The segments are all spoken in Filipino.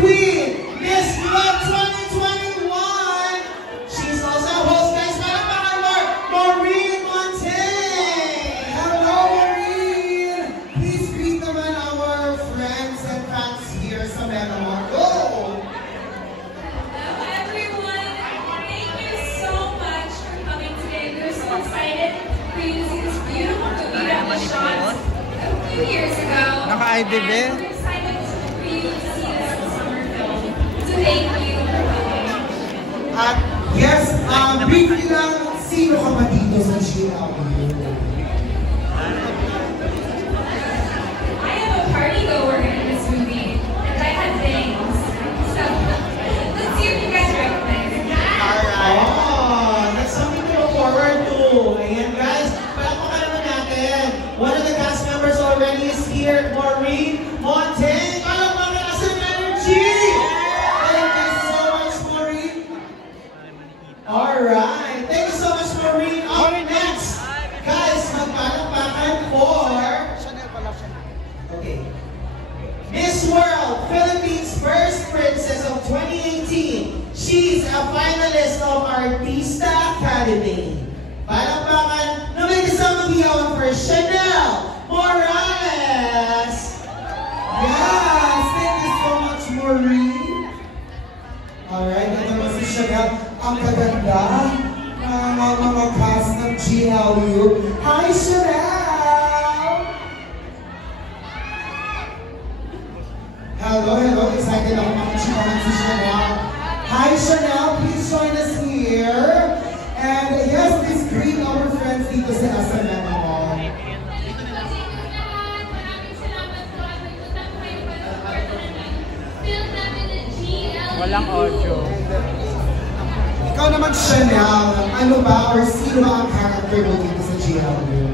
Queen, Miss Love 2021. She's also a host, guys. Maureen Montaigne. Hello, Maureen. Please greet naman our friends and fans here sa Megamall. Go! Hello, everyone. Thank you so much for coming today. We're so excited for you to see this beautiful movie that we shot a few years ago. Naka-IDB? And we're excited for you to see this summer film. So thank you for coming. At yes, briefly lang, sino ka ba dito sa GLU? I am a party goer in this movie, and I had bangs. So let's see if you guys recognize it. Alright. Oh, that's something to look forward to. Ayan, guys. Palakpakan naman natin. One of the cast members already is here, Maureen Montaigne. Palakpakan na sa energy! Thank you so much, Maureen. Alright. Thank you so much, Maureen. Up next, guys, magpalakpakan for... Okay. Miss World, Philippines First Princess of 2018. She's a finalist of Artista Academy. Palakpakan na may kasamang hiyawan for Chanel Morales. Yes, thank you so much, Maureen. Alright, ito naman si Chanel. Ang kaganda ng mga cast ng GLU. Hi, Chanel! Hello, hello. Excited ako makachikahan si Chanel. Hi, Chanel. Please join us here. And yes, please greet our friends dito sa SM Mall. Walang audio. Ikaw naman, Chanel, ano ba or sino ba ang character mo dito sa GLU?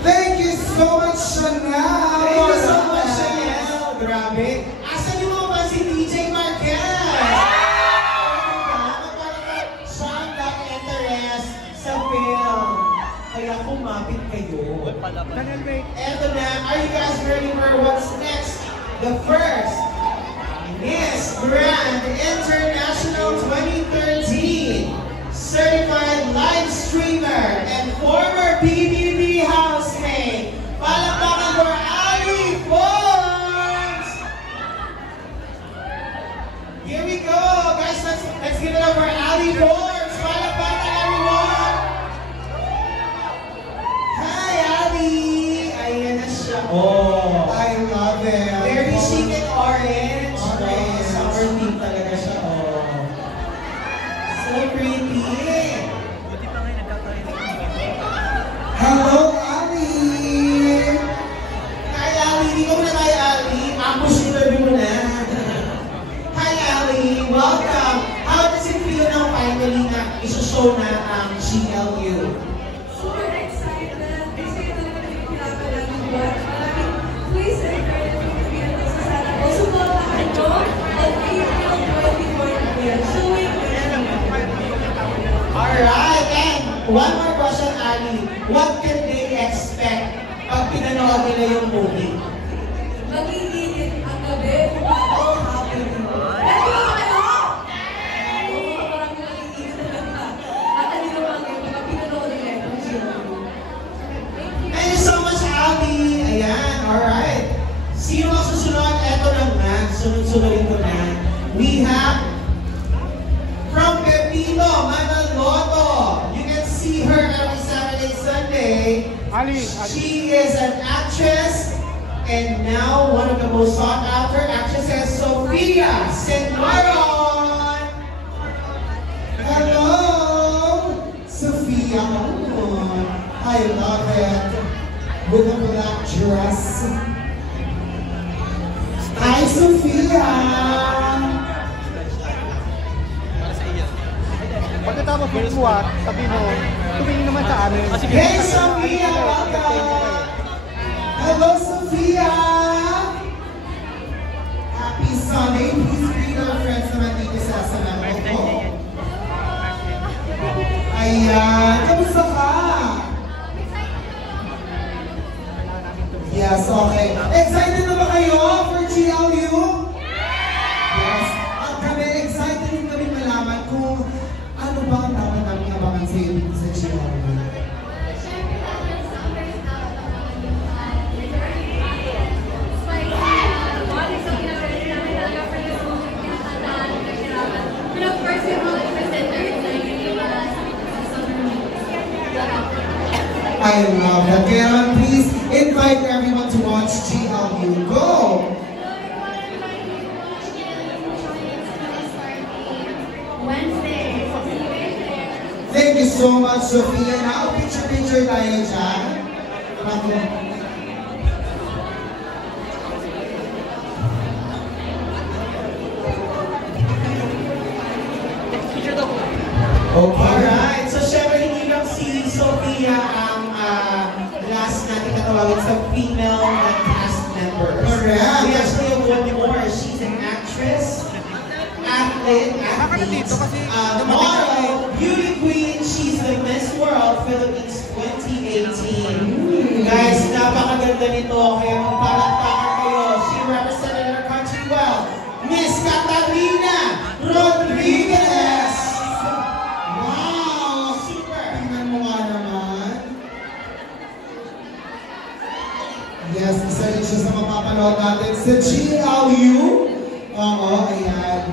Thank you so much, Chanel! Thank you so much, Chanel. Grabe. Asan yung mga ba si DJ Marquez? Siya ang nag-interest sa film. Kaya kumapit kayo. Eto na. Are you guys ready for what's next? The first Miss Grand International 2013 Certified Live Streamer and former BBB housemate. Palakpakan for Ali Forbes! Here we go, guys. Let's give it up for Ali Forbes. Palakpakan, everyone. Hi, Ali. Ayan na siya. Oh, I love it. very chic and orange. Oh, summer theme talaga siya. Oh, so pretty. Hello, Ali! Hi, Ali. Hindi ko na kay Ali. Ambush interview mo na. Hi, Ali. Welcome. How does it feel now finally na iso-show na ang GLU? Super excited. Kasi ito naman yung pinapala ng buwan. Please encourage me to be able to sana po. Suportahan ko ang April 24 showing Alright, and one more question, Ali. What can they expect pag pinanood nila yung movie? Magiinit ang gabi kung ano hapon. Pero yung ano? Oo, parang magiinit na lang ha. At ano naman yung mga pinanood nila yung show. Thank you so much, Ali. Ayan, alright. Sino ang susunod? Eto na nga. Sunod-sunodin ko na. We have from Pepito, Manaloto. You can see her every Saturday, Sunday. Ali, She is an actress and now one of the most sought after actresses, Sofia Senmaron. Hello! Sophia. I love it. With a black dress. Hi, Sophia! pagkatapos magbuhat, sabi mo, tumingin naman sa amin. Hey, Sophia! Welcome! Hello, Sophia! Happy Sunday! Please greet our friends naman dito sa SMM ko. Ayan! Kamusta ka? Yes, okay. Excited na ba kayo for GLU? Yes. At kami, excited din kami malaman kung ano ba ang dapat namin abangan sa iyo dito sa GLU. I love that. Kaya please invite everyone to watch GLU. Go! Wednesday. Thank you so much, Sophia. Now, picture tayo dyan. Okay. Alright, so syempre hindi lang si Sophia ang last natin katawagin sa female cast members. Correct. We actually have one more. She's an actress, athlete, model, beauty queen. She's the Miss World Philippines 2018. Guys, napakaganda nito. Kaya magpalakpakan kayo. She represented her country well. Miss Catalina Rodriguez! Wow! Super! Tingnan mo nga naman. Yes, isa rin siya sa mapapanood natin sa GLU. Oo, ayan.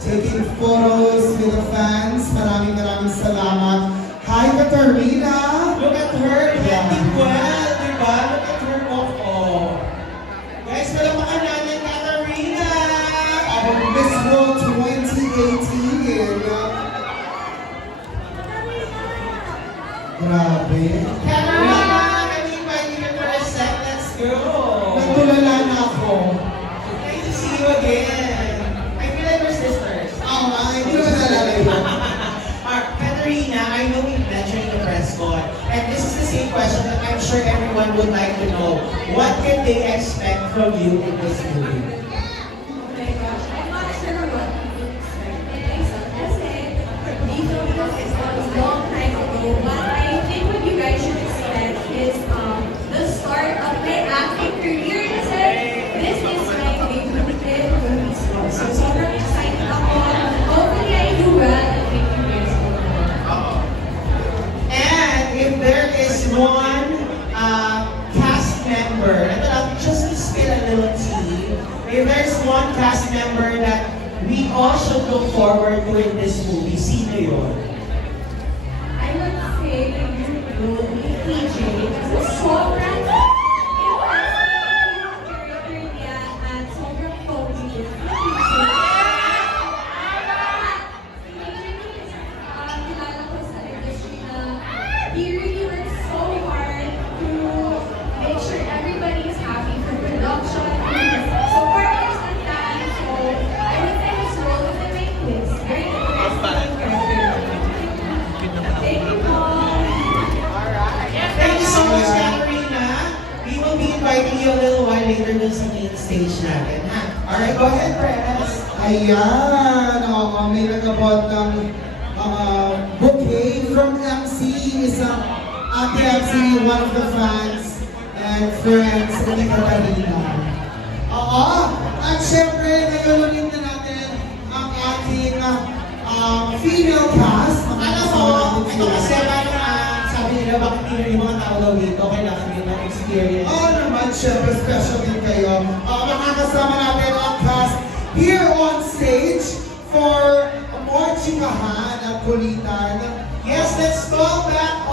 Taking photos with the fans. Maraming salamat. Hi, Katarina! Look at her, looking well, diba? Look at her walk. Oh. Guys, palamakan natin, Katarina! Our Miss World 2018. Grabe. Katarina, I'm inviting you for a set. Let's go! Natulala na ako. Nice to see you again. I feel like we're sisters. Oo nga, hindi naman nalala yun. Katarina, I know we've met you in the press con, and this is the same question that I'm sure everyone would like to know. What can they expect from you in this movie? Oh my gosh, I'm not sure what to expect. Kasi, dito is a long time ago, but I think what you guys should expect is the start of my acting career. Kasi, this is my favorite movie star. So, sobrang excited ako. Hopefully, I do well and make you guys go well. And if there is one cast member, just to spill a little tea, if there's one cast member that we all should look forward to in this movie, sino yun? I would say that you will be PJ. Kasi sobrang character niya at sobrang pogi. Kilala ko sa industry na he really works so hard to make sure everybody is happy for production. So part of the time, so I would say his role is a main twist. Very interesting character. Thank you, Mom. Thank you so much, Katarina. We will be inviting you a little while later dun sa main stage natin, ha? Alright, go ahead, Press. Ayan, may nagabot ng bouquet from MC, isang Ate MC, one of the fans and friends ni Katarina. Oo, at syempre, nagulunin na natin ang ating female cast. Alam mo, ito kasi sabi nila, bakit nila yung mga tao daw dito, kailangan nila ng experience. Oo naman, syempre, special din kayo. Makakasama natin ang cast here on stage for more chikahan at kulitan. Yes, let's call back